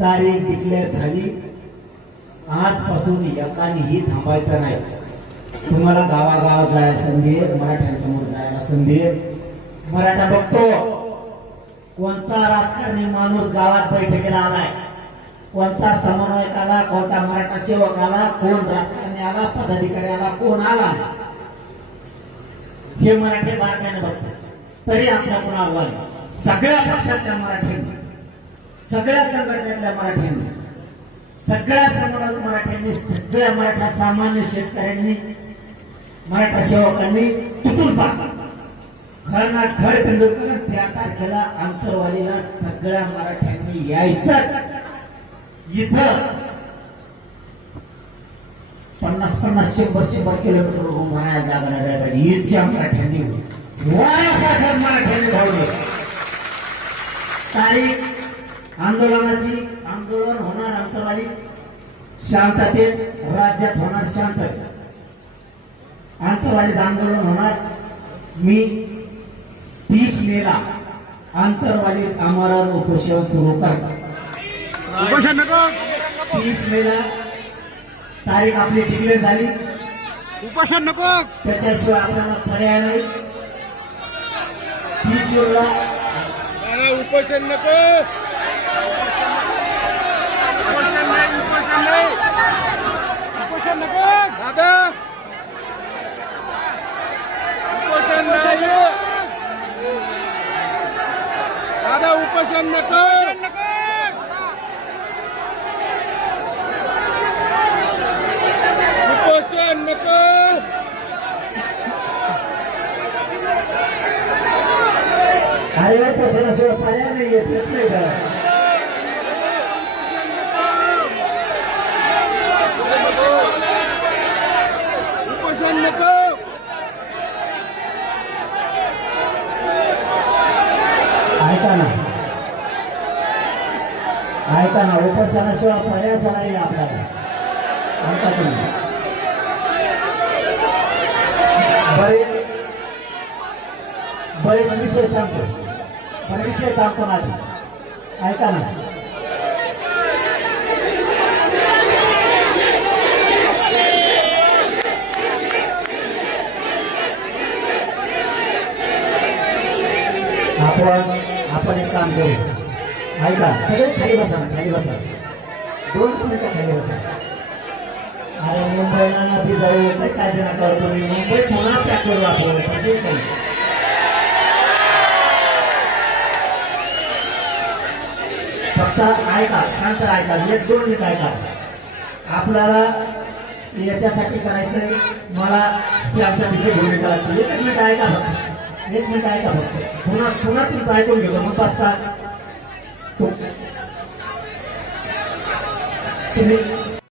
तारीख डिक्लेअर झाली. आजपासून एकानेही थांबायचं नाही. तुम्हाला गावागावात जायला संधी आहे, मराठ्यांसमोर जायला संधी आहे. मराठा बघतो कोणता राजकारणी माणूस गावात बैठकीला आलाय, कोणता समन्वयक आला, कोणता मराठा सेवक आला, कोण राजकारणी आला, पदाधिकारी आला, कोण आला, हे मराठी बारकाईने बघतात. तरी आपल्या कोण आव्हान, सगळ्या पक्षातल्या मराठ्यांनी, सगळ्या संघटनेतल्या मराठ्यांनी, सगळ्या समाजात मराठ्यांनी, सगळ्या मराठा सामान्य शेतकऱ्यांनी, मराठा सेवकांनी तुटून पाडला. घर ना घर पिंजून करून 13 तारखेला आंतरवालीला सगळ्या मराठ्यांनी यायचं. इथं 50-50, 100-100 किलोमीटर म्हणायला जागा नाही पाहिजे. इतक्या मराठ्यांनी वाऱ्यासारखं मराठ्यांनी धावले. तारीख आंदोलनाची, आंदोलन होणार आंतरवाली शांततेत, राज्यात होणार शांततेत. आंतरवालीत आंदोलन होणार. मी 30 मेला आंतरवालीत आमरण उपोषण सुरू करतो. 30 मेला तारीख आपली डिक्लेअर झाली. उपोषण नको, त्याच्याशिवाय आपल्याला पर्याय नाही. 30 जूनला उपोषण नको, उपोषण नको दादा, उपोषण नाही दादा, उपोषण नको, उपोषण नको. अरे उपोषणाशिवाय पर्याय नाही. येत नाही का? उपोषण नको, ऐका ना, उपोषणाशिवाय पर्यायच नाही आपल्याला. ऐका तुम्ही, बरेच विषय सांगतो, बरे विषय सांगतो ना. ऐका ना, आपण एक काम करू. ऐका, सगळे खाली बसा ना, खाली बसा. 2 मिनिटं खाली बसा. अरे मुंबईला बी जाऊ, काय देणार करतो मी. मुंबई पुन्हा पॅक करू आपण, म्हणजे काही. फक्त ऐका, शांत ऐका, 1-2 मिनिट ऐका. आपल्याला याच्यासाठी करायचंय, मला शांततेची भूमिका लागते. 1 मिनिट ऐका फक्त, 1 मिनिट ऐका फक्त. पुन्हा तुमचं ऐकून घेतो, मग पाच का तुम्ही